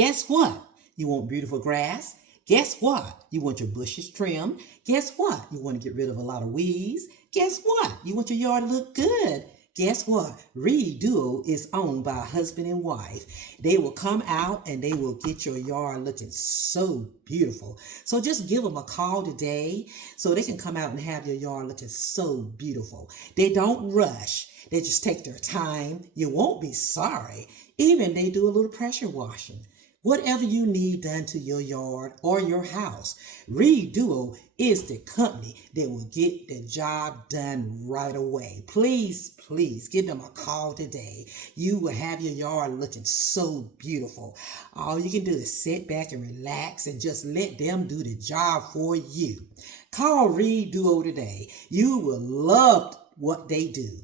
Guess what? You want beautiful grass? Guess what? You want your bushes trimmed? Guess what? You want to get rid of a lot of weeds? Guess what? You want your yard to look good? Guess what? Reed Duo is owned by a husband and wife. They will come out and they will get your yard looking so beautiful. So just give them a call today so they can come out and have your yard looking so beautiful. They don't rush. They just take their time. You won't be sorry. Even they do a little pressure washing. Whatever you need done to your yard or your house, Reed Duo is the company that will get the job done right away. Please, please give them a call today. You will have your yard looking so beautiful. All you can do is sit back and relax and just let them do the job for you. Call Reed Duo today. You will love what they do.